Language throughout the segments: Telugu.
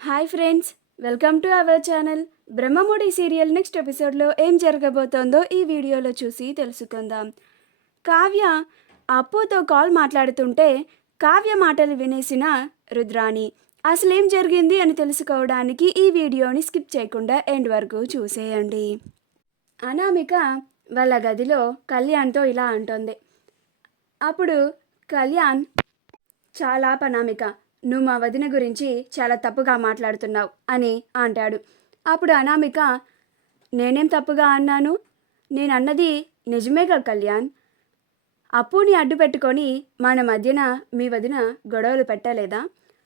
Hi friends, welcome to our channel. Brahmamudi serial next ఎపిసోడ్లో ఏం జరగబోతోందో ఈ వీడియోలో చూసి తెలుసుకుందాం. కావ్య అప్పుతో కాల్ మాట్లాడుతుంటే కావ్య మాటలు వినేసిన రుద్రాణి అసలేం జరిగింది అని తెలుసుకోవడానికి ఈ వీడియోని స్కిప్ చేయకుండా ఎండ్ వరకు చూసేయండి. అనామిక వాళ్ళ గదిలో కళ్యాణ్తో ఇలా అంటోంది. అప్పుడు కళ్యాణ్, చాలా అనామిక, నువ్వు మా వదిన గురించి చాలా తప్పుగా మాట్లాడుతున్నావు అని అంటాడు. అప్పుడు అనామిక, నేనేం తప్పుగా అన్నాను? నేను అన్నది నిజమేగా కళ్యాణ్. అప్పుని అడ్డు పెట్టుకొని మన మధ్యన మీ వదిన గొడవలు పెట్టలేదా?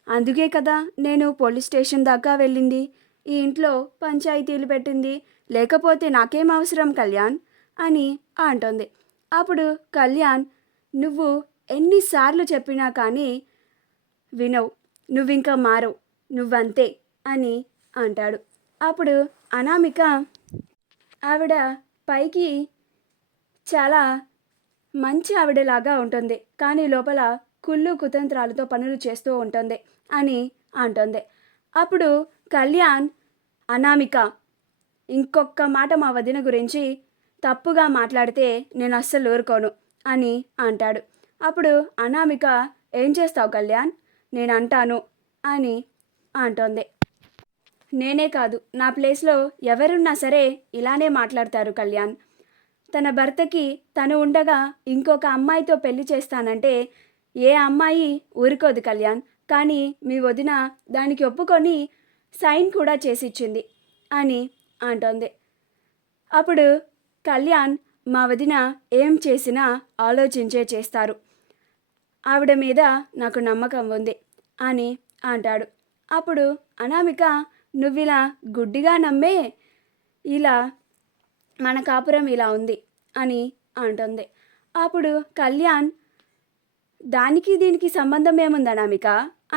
అందుకే కదా నేను పోలీస్ స్టేషన్ దాకా వెళ్ళింది, ఈ ఇంట్లో పంచాయతీలు పెట్టింది. లేకపోతే నాకేం అవసరం కళ్యాణ్ అని అంటోంది. అప్పుడు కళ్యాణ్, నువ్వు ఎన్నిసార్లు చెప్పినా కానీ వినవు, నువ్వింకా మారవు, నువ్వంతే అని అంటాడు. అప్పుడు అనామిక, ఆవిడ పైకి చాలా మంచి ఆవిడలాగా ఉంటుంది, కానీ లోపల కుళ్ళు కుతంత్రాలతో పనులు చేస్తూ ఉంటుంది అని అంటుంది. అప్పుడు కళ్యాణ్, అనామిక, ఇంకొక మాట మా వదిన గురించి తప్పుగా మాట్లాడితే నేను అస్సలు ఊరుకోను అని అంటాడు. అప్పుడు అనామిక, ఏం చేస్తావు కళ్యాణ్? నేను అంటాను అని అంటోంది. నేనే కాదు, నా ప్లేస్లో ఎవరున్నా సరే ఇలానే మాట్లాడతారు కళ్యాణ్. తన భర్తకి తను ఉండగా ఇంకొక అమ్మాయితో పెళ్లి చేస్తానంటే ఏ అమ్మాయి ఊరుకోదు కళ్యాణ్. కానీ మీ వదిన దానికి ఒప్పుకొని సైన్ కూడా చేసిచ్చింది అని అంటోంది. అప్పుడు కళ్యాణ్, మా వదిన ఏం చేసినా ఆలోచించే చేస్తారు, ఆవిడ మీద నాకు నమ్మకం ఉంది అని అంటాడు. అప్పుడు అనామిక, నువ్విలా గుడ్డిగా నమ్మే ఇలా మన కాపురం ఇలా ఉంది అని అంటుంది. అప్పుడు కళ్యాణ్, దానికి దీనికి సంబంధం ఏముంది అనామిక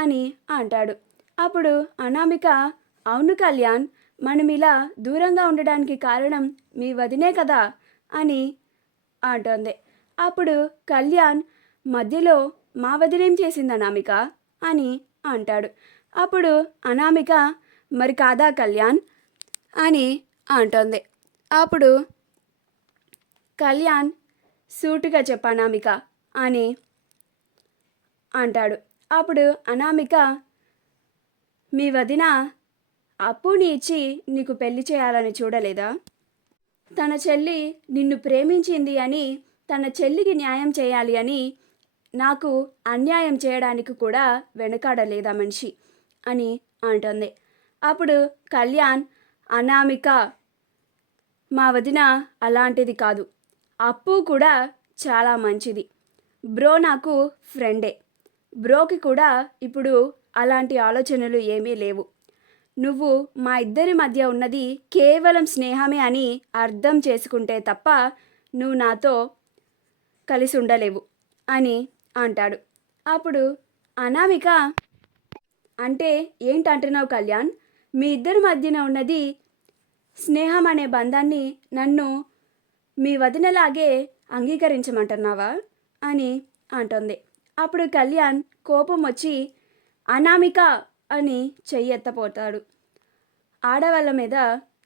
అని అంటాడు. అప్పుడు అనామిక, అవును కళ్యాణ్, మనం ఇలా దూరంగా ఉండడానికి కారణం మీ వదినే కదా అని అంటోంది. అప్పుడు కళ్యాణ్ మధ్యలో, మా వదినేం చేసింది అనామిక అని అంటాడు. అప్పుడు అనామిక, మరి కాదా కళ్యాణ్ అని అంటోంది. అప్పుడు కళ్యాణ్, సూటిగా చెప్పు అనామిక అని అంటాడు. అప్పుడు అనామిక, మీ వదిన అప్పుని ఇచ్చి నీకు పెళ్లి చేయాలని చూడలేదా? తన చెల్లి నిన్ను ప్రేమించింది అని, తన చెల్లికి న్యాయం చేయాలి అని నాకు అన్యాయం చేయడానికి కూడా వెనకాడలేదా మనిషి అని అంటుంది. అప్పుడు కళ్యాణ్, అనామిక, మా వదిన అలాంటిది కాదు, అప్పు కూడా చాలా మంచిది. బ్రో నాకు ఫ్రెండే, బ్రోకి కూడా ఇప్పుడు అలాంటి ఆలోచనలు ఏమీ లేవు. నువ్వు మా ఇద్దరి మధ్య ఉన్నది కేవలం స్నేహమే అని అర్థం చేసుకుంటే తప్ప నువ్వు నాతో కలిసి ఉండలేవు అని అంటాడు. అప్పుడు అనామిక, అంటే ఏంటంటున్నావు కళ్యాణ్? మీ ఇద్దరి మధ్యన ఉన్నది స్నేహం అనే బంధాన్ని నన్ను మీ వదినలాగే అంగీకరించమంటున్నావా అని అంటుంది. అప్పుడు కళ్యాణ్ కోపం వచ్చి అనామిక అని చెయ్యి ఎత్తపోతాడు. ఆడవాళ్ళ మీద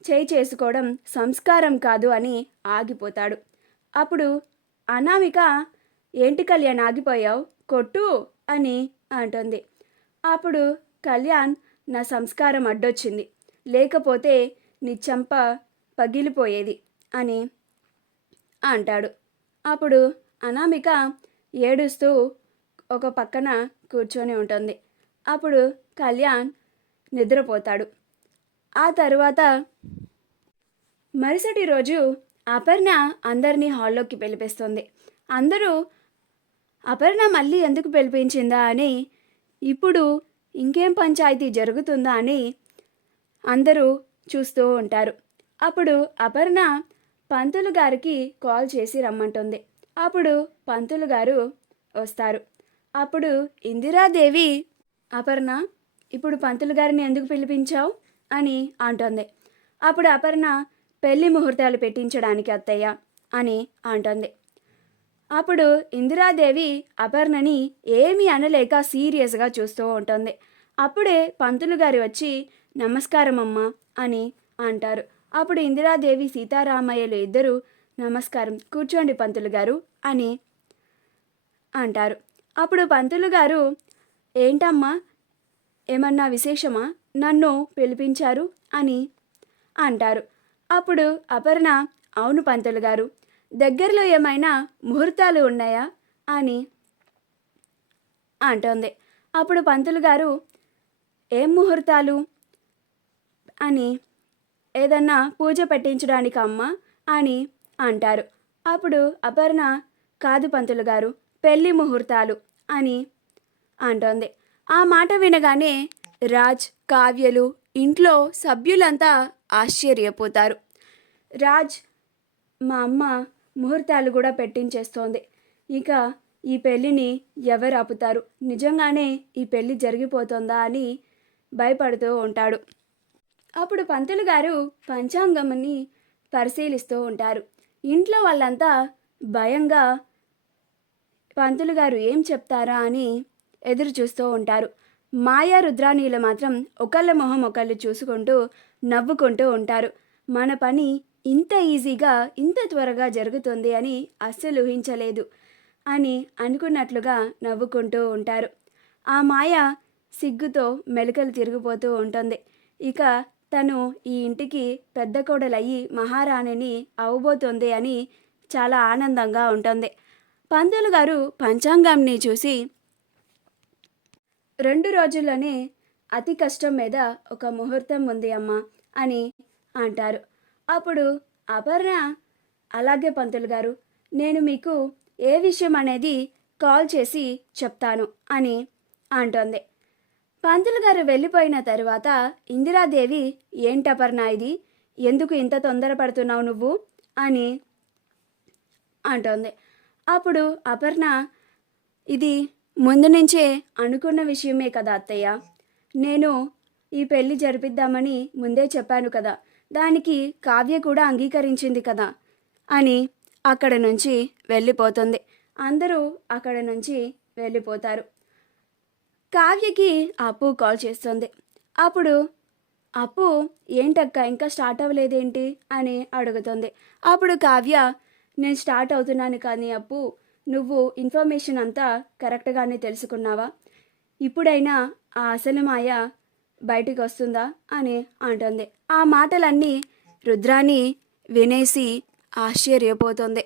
చేయి చేసుకోవడం సంస్కారం కాదు అని ఆగిపోతాడు. అప్పుడు అనామిక, ఏంటి కళ్యాణ్ ఆగిపోయావు, కొట్టు అని అంటుంది. అప్పుడు కళ్యాణ్, నా సంస్కారం అడ్డొచ్చింది, లేకపోతే నీ చెంప పగిలిపోయేది అని అంటాడు. అప్పుడు అనామిక ఏడుస్తూ ఒక పక్కన కూర్చొని ఉంటుంది. అప్పుడు కళ్యాణ్ నిద్రపోతాడు. ఆ తరువాత మరుసటి రోజు అపర్ణ అందరినీ హాల్లోకి పిలిపిస్తుంది. అందరూ అపర్ణ మళ్ళీ ఎందుకు పిలిపించిందా అని, ఇప్పుడు ఇంకేం పంచాయతీ జరుగుతుందా అని అందరూ చూస్తూ ఉంటారు. అప్పుడు అపర్ణ పంతులు గారికి కాల్ చేసి రమ్మంటుంది. అప్పుడు పంతులు గారు వస్తారు. అప్పుడు ఇందిరాదేవి, అపర్ణ, ఇప్పుడు పంతులు గారిని ఎందుకు పిలిపించావు అని అంటుంది. అప్పుడు అపర్ణ, పెళ్లి ముహూర్తాలు పెట్టించడానికి అత్తయ్య అని అంటుంది. అప్పుడు ఇందిరాదేవి అపర్ణని ఏమీ అనలేక సీరియస్గా చూస్తూ ఉంటుంది. అప్పుడే పంతులు గారు వచ్చి నమస్కారం అమ్మా అని అంటారు. అప్పుడు ఇందిరాదేవి సీతారామయ్యలు ఇద్దరు నమస్కారం, కూర్చోండి పంతులు గారు అని అంటారు. అప్పుడు పంతులు గారు ఏంటమ్మా, ఏమన్నా విశేషమా, నన్ను పిలిపించారు అని అంటారు. అప్పుడు అపర్ణ అవును పంతులు గారు, దగ్గరలో ఏమైనా ముహూర్తాలు ఉన్నాయా అని అంటోంది. అప్పుడు పంతులు గారు ఏం ముహూర్తాలు అని, ఏదన్నా పూజ పెట్టించడానికి అమ్మ అని అంటారు. అప్పుడు అపర్ణ కాదు పంతులు గారు, పెళ్లి ముహూర్తాలు అని అంటోంది. ఆ మాట వినగానే రాజ్, కావ్యలు, ఇంట్లో సభ్యులంతా ఆశ్చర్యపోతారు. రాజ్, మా అమ్మ ముహూర్తాలు కూడా పెట్టించేస్తోంది, ఇక ఈ పెళ్ళిని ఎవరు ఆపుతారు, నిజంగానే ఈ పెళ్ళి జరిగిపోతుందా అని భయపడుతూ ఉంటాడు. అప్పుడు పంతులు గారు పంచాంగంని పరిశీలిస్తూ ఉంటారు. ఇంట్లో వాళ్ళంతా భయంగా పంతులు గారు ఏం చెప్తారా అని ఎదురు చూస్తూ ఉంటారు. మాయా రుద్రాణీలు మాత్రం ఒకళ్ళ మొహం ఒకళ్ళు చూసుకుంటూ నవ్వుకుంటూ ఉంటారు. మన పని ఇంత ఈజీగా ఇంత త్వరగా జరుగుతుంది అని అస్సలు ఊహించలేదు అని అనుకున్నట్లుగా నవ్వుకుంటూ ఉంటారు. ఆ మాయ సిగ్గుతో మెలికలు తిరిగిపోతూ ఉంటుంది. ఇక తను ఈ ఇంటికి పెద్ద కోడలయ్యి మహారాణిని అవ్వబోతుంది అని చాలా ఆనందంగా ఉంటుంది. పంతులు గారు పంచాంగాన్ని చూసి 2 రోజుల్లోనే అతి కష్టం మీద ఒక ముహూర్తం ఉంది అమ్మా అని అంటారు. అప్పుడు అపర్ణ అలాగే పంతులు గారు, నేను మీకు ఏ విషయం అనేది కాల్ చేసి చెప్తాను అని అంటోంది. పంతులు గారు వెళ్ళిపోయిన తరువాత ఇందిరాదేవి ఏంటపర్ణ ఇది, ఎందుకు ఇంత తొందరపడుతున్నావు నువ్వు అని అంటోంది. అప్పుడు అపర్ణ ఇది ముందు నుంచే అనుకున్న విషయమే కదా అత్తయ్య, నేను ఈ పెళ్ళి జరిపిద్దామని ముందే చెప్పాను కదా, దానికి కావ్య కూడా అంగీకరించింది కదా అని అక్కడ నుంచి వెళ్ళిపోతుంది. అందరూ అక్కడ నుంచి వెళ్ళిపోతారు. కావ్యకి అప్పు కాల్ చేస్తుంది. అప్పుడు అప్పు ఏంటక్క ఇంకా స్టార్ట్ అవ్వలేదేంటి అని అడుగుతుంది. అప్పుడు కావ్య నేను స్టార్ట్ అవుతున్నాను కానీ అప్పు, నువ్వు ఇన్ఫర్మేషన్ అంతా కరెక్ట్గానే తెలుసుకున్నావా, ఇప్పుడైనా ఆ అసలు మాయ బయటికి వస్తుందా అని అంటుంది. ఆ మాటలన్నీ రుద్రాణి వినేసి ఆశ్చర్యపోతుంది.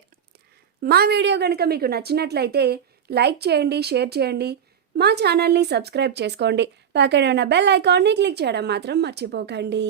మా వీడియో కనుక మీకు నచ్చినట్లయితే లైక్ చేయండి, షేర్ చేయండి, మా ఛానల్ని సబ్స్క్రైబ్ చేసుకోండి, పక్కనే ఉన్న బెల్ ఐకాన్ని క్లిక్ చేయడం మాత్రం మర్చిపోకండి.